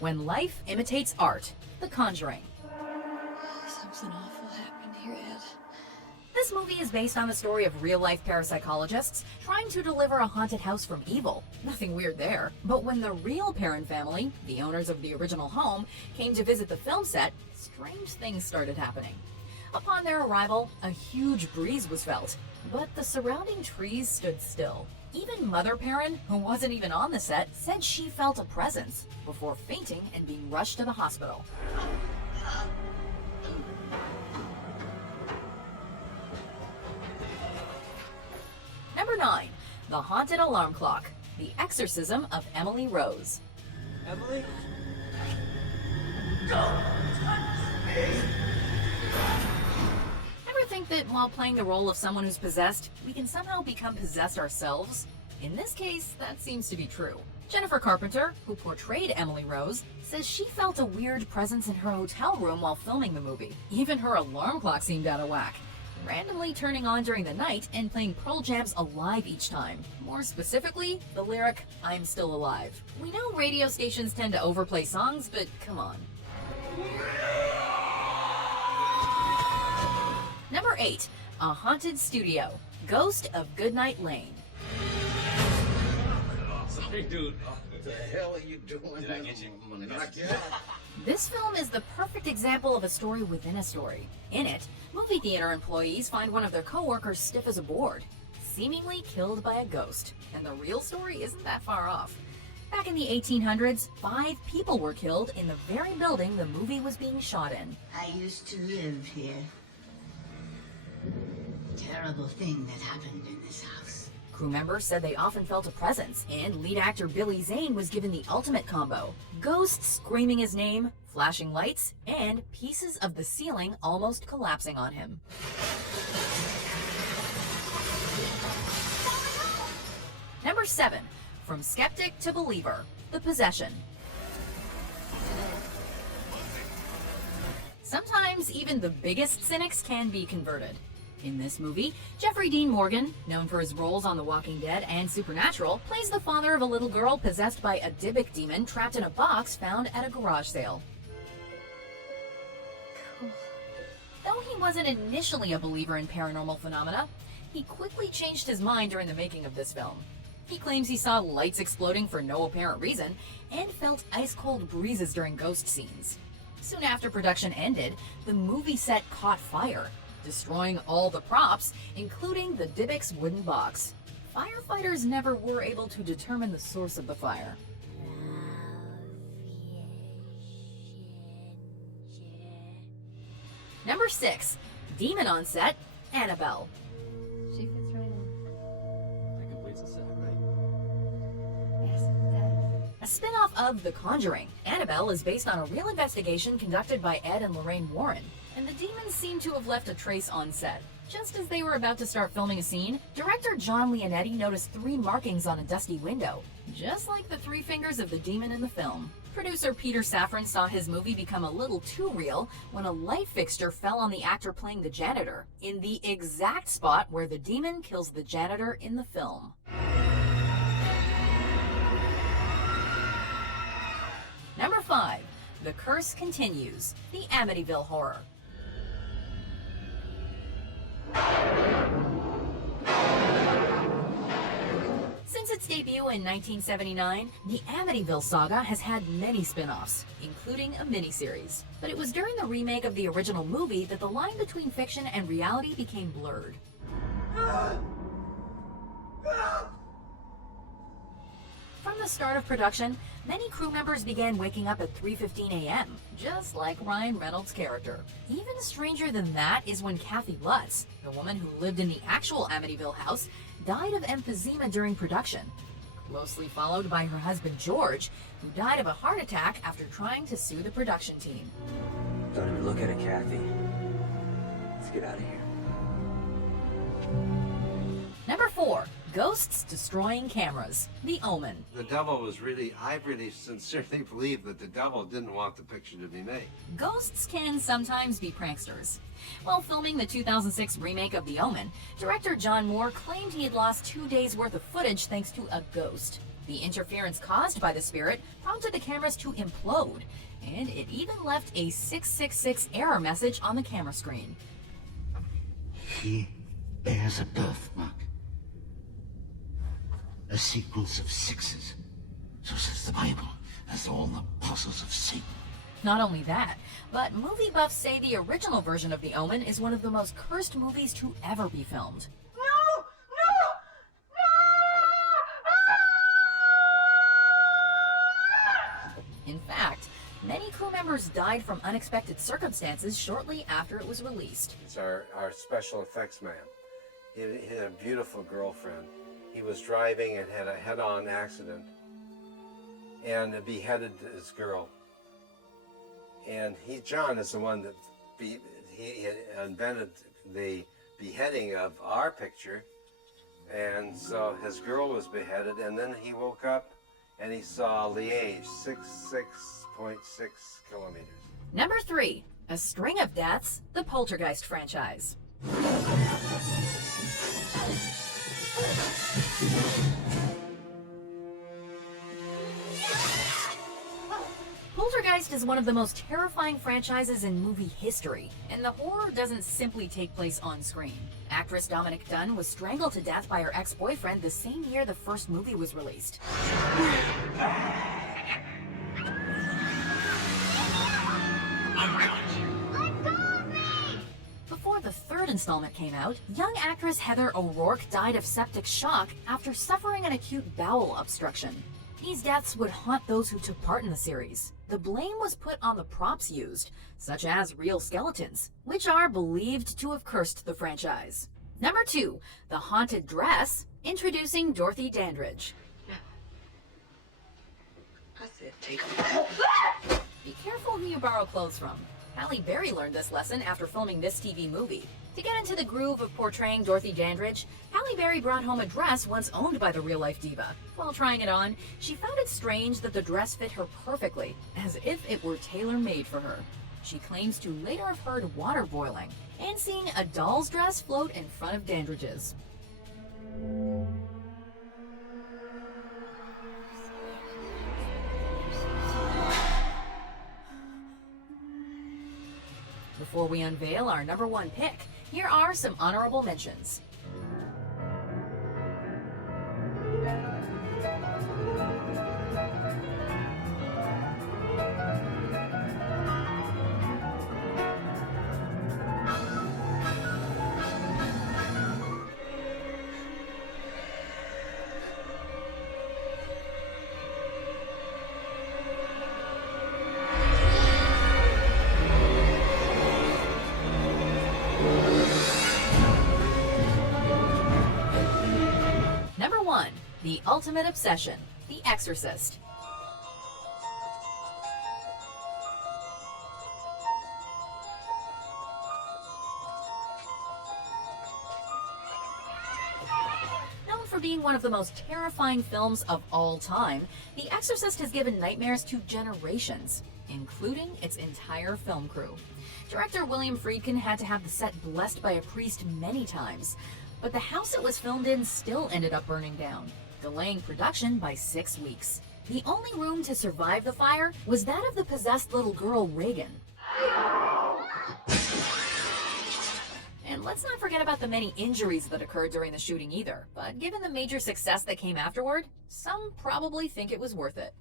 When Life Imitates Art, The Conjuring. Something awful happened here, Ed. This movie is based on the story of real-life parapsychologists trying to deliver a haunted house from evil. Nothing weird there. But when the real Perron family, the owners of the original home, came to visit the film set, strange things started happening. Upon their arrival, a huge breeze was felt, but the surrounding trees stood still. Even Mother Perron, who wasn't even on the set, said she felt a presence before fainting and being rushed to the hospital. Number 9. The Haunted Alarm Clock. The Exorcism of Emily Rose. Emily? Ever think that while playing the role of someone who's possessed, we can somehow become possessed ourselves? In this case, that seems to be true. Jennifer Carpenter, who portrayed Emily Rose, says she felt a weird presence in her hotel room while filming the movie. Even her alarm clock seemed out of whack, randomly turning on during the night and playing Pearl Jam's Alive each time. More specifically, the lyric, "I'm still alive." We know radio stations tend to overplay songs, but come on. Number 8. A Haunted Studio. Ghost of Goodnight Lane. Sorry, dude. What the hell are you doing? Did I get you? Not yet. This film is the perfect example of a story within a story. In it, movie theater employees find one of their coworkers stiff as a board, seemingly killed by a ghost. And the real story isn't that far off. Back in the 1800s, 5 people were killed in the very building the movie was being shot in. I used to live here. Terrible thing that happened in this house. Crew members said they often felt a presence, and lead actor Billy Zane was given the ultimate combo. Ghosts screaming his name, flashing lights, and pieces of the ceiling almost collapsing on him. Number 7. From Skeptic to Believer, The Possession. Sometimes even the biggest cynics can be converted. In this movie, Jeffrey Dean Morgan, known for his roles on The Walking Dead and Supernatural, plays the father of a little girl possessed by a Dybbuk demon trapped in a box found at a garage sale. Though he wasn't initially a believer in paranormal phenomena, he quickly changed his mind during the making of this film. He claims he saw lights exploding for no apparent reason and felt ice-cold breezes during ghost scenes. Soon after production ended, the movie set caught fire, destroying all the props, including the Dybbuk's wooden box. Firefighters never were able to determine the source of the fire. Number 6. Demon on set, Annabelle. She fits right in. That completes the set, right? Yes, it does. A spin-off of The Conjuring, Annabelle is based on a real investigation conducted by Ed and Lorraine Warren, and the demons seem to have left a trace on set. Just as they were about to start filming a scene, director John Leonetti noticed 3 markings on a dusty window, just like the 3 fingers of the demon in the film. Producer Peter Safran saw his movie become a little too real when a light fixture fell on the actor playing the janitor, in the exact spot where the demon kills the janitor in the film. Number 5. The Curse Continues, The Amityville Horror. Since its debut in 1979, the Amityville saga has had many spin-offs, including a miniseries. But it was during the remake of the original movie that the line between fiction and reality became blurred. From the start of production, many crew members began waking up at 3:15 a.m., just like Ryan Reynolds' character. Even stranger than that is when Kathy Lutz, the woman who lived in the actual Amityville house, died of emphysema during production, closely followed by her husband George, who died of a heart attack after trying to sue the production team. Don't even look at it, Kathy. Let's get out of here. Number 4. Ghosts Destroying Cameras, The Omen. The devil was I really sincerely believe that the devil didn't want the picture to be made. Ghosts can sometimes be pranksters. While filming the 2006 remake of The Omen, director John Moore claimed he had lost 2 days' worth of footage thanks to a ghost. The interference caused by the spirit prompted the cameras to implode, and it even left a 666 error message on the camera screen. He bears a birthmark. A sequence of sixes. So says the Bible, as all the apostles of Satan. Not only that, but movie buffs say the original version of The Omen is one of the most cursed movies to ever be filmed. In fact, many crew members died from unexpected circumstances shortly after it was released. It's our special effects man. He had a beautiful girlfriend. He was driving and had a head-on accident and beheaded his girl. And John is the one that he invented the beheading of our picture. And so his girl was beheaded, and then he woke up and he saw Liège, 66.6 kilometers. Number 3, a string of deaths, the Poltergeist franchise. Poltergeist is one of the most terrifying franchises in movie history, and the horror doesn't simply take place on screen. Actress Dominic Dunn was strangled to death by her ex-boyfriend the same year the first movie was released. Before the third installment came out, young actress Heather O'Rourke died of septic shock after suffering an acute bowel obstruction. These deaths would haunt those who took part in the series. The blame was put on the props used, such as real skeletons, which are believed to have cursed the franchise. Number 2, the haunted dress, introducing Dorothy Dandridge. I said take them. Be careful who you borrow clothes from. Halle Berry learned this lesson after filming this TV movie. To get into the groove of portraying Dorothy Dandridge, Halle Berry brought home a dress once owned by the real-life diva. While trying it on, she found it strange that the dress fit her perfectly, as if it were tailor-made for her. She claims to later have heard water boiling and seeing a doll's dress float in front of Dandridge's. Before we unveil our number 1 pick, here are some honorable mentions. Number 1, the ultimate obsession, The Exorcist. Known for being one of the most terrifying films of all time, The Exorcist has given nightmares to generations, including its entire film crew. Director William Friedkin had to have the set blessed by a priest many times, but the house it was filmed in still ended up burning down, delaying production by 6 weeks. The only room to survive the fire was that of the possessed little girl Reagan. And let's not forget about the many injuries that occurred during the shooting either, but given the major success that came afterward, some probably think it was worth it.